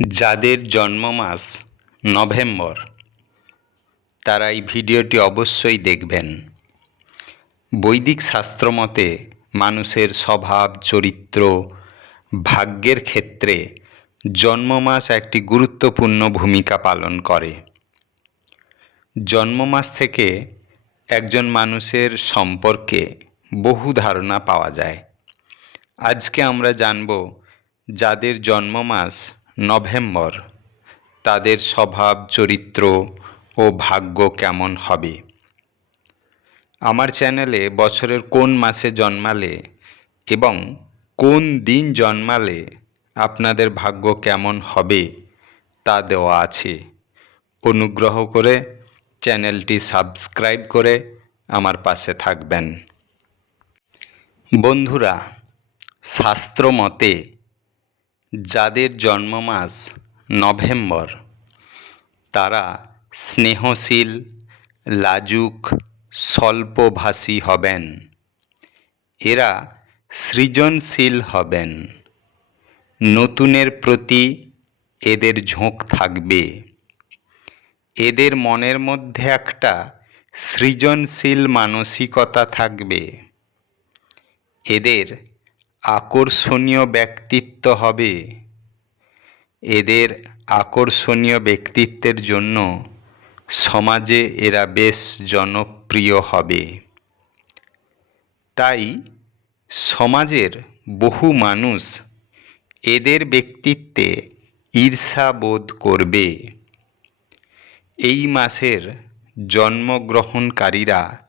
যাদের জন্ম মাস নভেম্বর তারা এই ভিডিওটি অবশ্যই দেখবেন। বৈদিক শাস্ত্র মতে মানুষের স্বভাব, চরিত্র, ভাগ্যের ক্ষেত্রে জন্ম মাস একটি গুরুত্বপূর্ণ ভূমিকা পালন করে। জন্ম মাস থেকে একজন মানুষের সম্পর্কে বহু ধারণা পাওয়া যায়। আজকে আমরা জানব যাদের জন্ম মাস নভেম্বর তাদের স্বভাব, চরিত্র ও ভাগ্য কেমন হবে। আমার চ্যানেলে বছরের কোন মাসে জন্মালে এবং কোন দিন জন্মালে আপনাদের ভাগ্য কেমন হবে তা দেওয়া আছে। অনুগ্রহ করে চ্যানেলটি সাবস্ক্রাইব করে আমার পাশে থাকবেন। বন্ধুরা, শাস্ত্র মতে যাদের জন্ম মাস নভেম্বর তারা স্নেহশীল, লাজুক, স্বল্পভাষী হবেন। এরা সৃজনশীল হবেন। নতুনের প্রতি এদের ঝোঁক থাকবে। এদের মনের মধ্যে একটা সৃজনশীল মানসিকতা থাকবে। এদের আকর্ষণীয় ব্যক্তিত্ব হবে। এদের আকর্ষণীয় ব্যক্তিত্বের জন্য সমাজে এরা বেশ জনপ্রিয় হবে। তাই সমাজের বহু মানুষ এদের ব্যক্তিত্বে ঈর্ষা বোধ করবে। এই মাসের জন্মগ্রহণকারীরা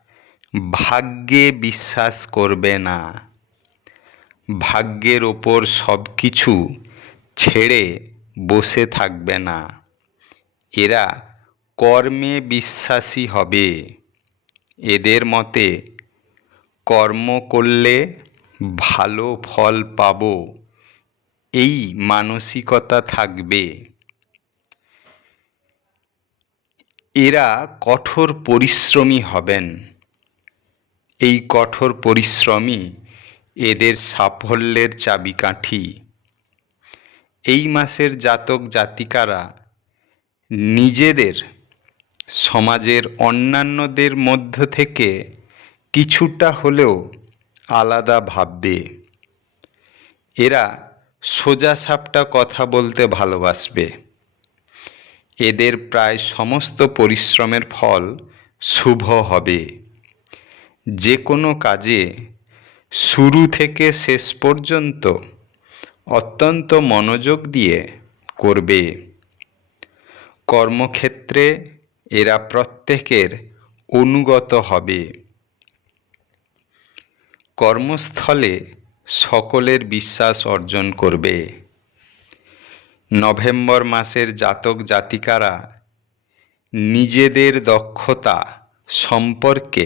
ভাগ্যে বিশ্বাস করবে না। ভাগ্যের ওপর সব কিছু ছেড়ে বসে থাকবে না। এরা কর্মে বিশ্বাসী হবে। এদের মতে কর্ম করলে ভালো ফল পাব, এই মানসিকতা থাকবে। এরা কঠোর পরিশ্রমী হবেন। এই কঠোর পরিশ্রমই এদের সাফল্যের চাবিকাঠি। এই মাসের জাতক জাতিকারা নিজেদের সমাজের অন্যান্যদের মধ্য থেকে কিছুটা হলেও আলাদা ভাববে। এরা সোজাসাপটা কথা বলতে ভালোবাসবে। এদের প্রায় সমস্ত পরিশ্রমের ফল শুভ হবে। যে কোনো কাজে শুরু থেকে শেষ পর্যন্ত অত্যন্ত মনোযোগ দিয়ে করবে। কর্মক্ষেত্রে এরা প্রত্যেকের অনুগত হবে। কর্মস্থলে সকলের বিশ্বাস অর্জন করবে। নভেম্বর মাসের জাতক জাতিকারা নিজেদের দক্ষতা সম্পর্কে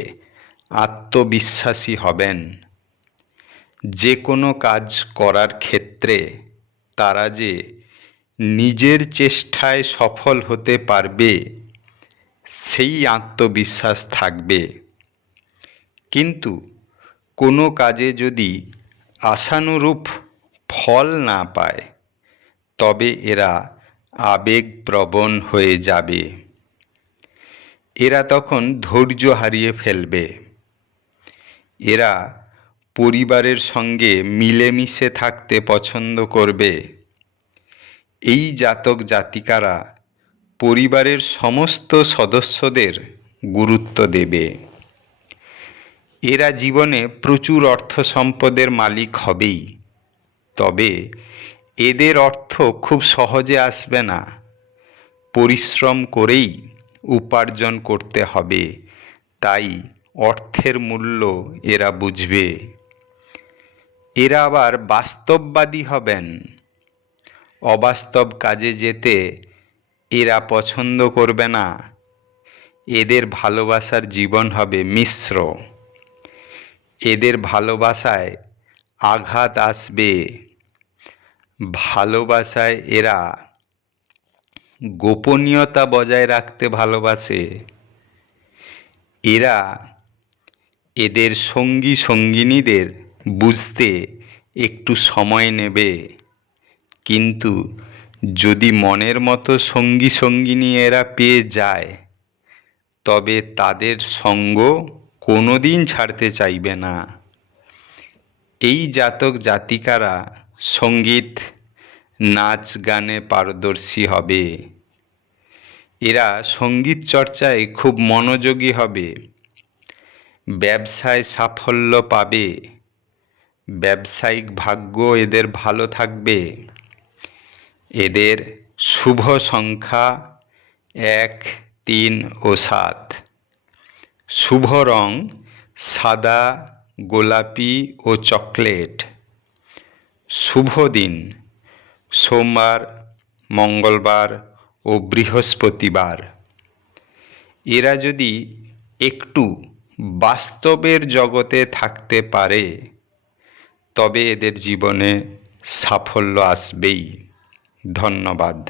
আত্মবিশ্বাসী হবেন। যে কোনো কাজ করার ক্ষেত্রে তারা যে নিজের চেষ্টায় সফল হতে পারবে সেই আত্মবিশ্বাস থাকবে। কিন্তু কোনো কাজে যদি আশানুরূপ ফল না পায় তবে এরা আবেগপ্রবণ হয়ে যাবে। এরা তখন ধৈর্য হারিয়ে ফেলবে। এরা পরিবারের সঙ্গে মিলেমিশে থাকতে পছন্দ করবে। এই জাতক জাতিকারা পরিবারের সমস্ত সদস্যদের গুরুত্ব দেবে। এরা জীবনে প্রচুর অর্থ সম্পদের মালিক হবেই, তবে এদের অর্থ খুব সহজে আসবে না। পরিশ্রম করেই উপার্জন করতে হবে। তাই অর্থের মূল্য এরা বুঝবে। এরা আবার বাস্তববাদী হবেন। অবাস্তব কাজে যেতে এরা পছন্দ করবে না। এদের ভালোবাসার জীবন হবে মিশ্র। এদের ভালোবাসায় আঘাত আসবে। ভালোবাসায় এরা গোপনীয়তা বজায় রাখতে ভালোবাসে। এরা এদের সঙ্গী সঙ্গিনীদের বুঝতে একটু সময় নেবে, কিন্তু যদি মনের মতো সঙ্গী সঙ্গিনী এরা পেয়ে যায় তবে তাদের সঙ্গ কোনোদিন ছাড়তে চাইবে না। এই জাতক জাতিকারা সঙ্গীত নাচ গানে পারদর্শী হবে। এরা সঙ্গীত চর্চায় খুব মনোযোগী হবে। ব্যবসায় সাফল্য পাবে। ব্যবসায়িক ভাগ্য এদের ভালো থাকবে। এদের শুভ সংখ্যা 1, 3 ও 7। শুভ রং সাদা, গোলাপি ও চকলেট। শুভ দিন সোমবার, মঙ্গলবার ও বৃহস্পতিবার। এরা যদি একটু বাস্তবের জগতে থাকতে পারে তবে এদের জীবনে সাফল্য আসবেই। ধন্যবাদ।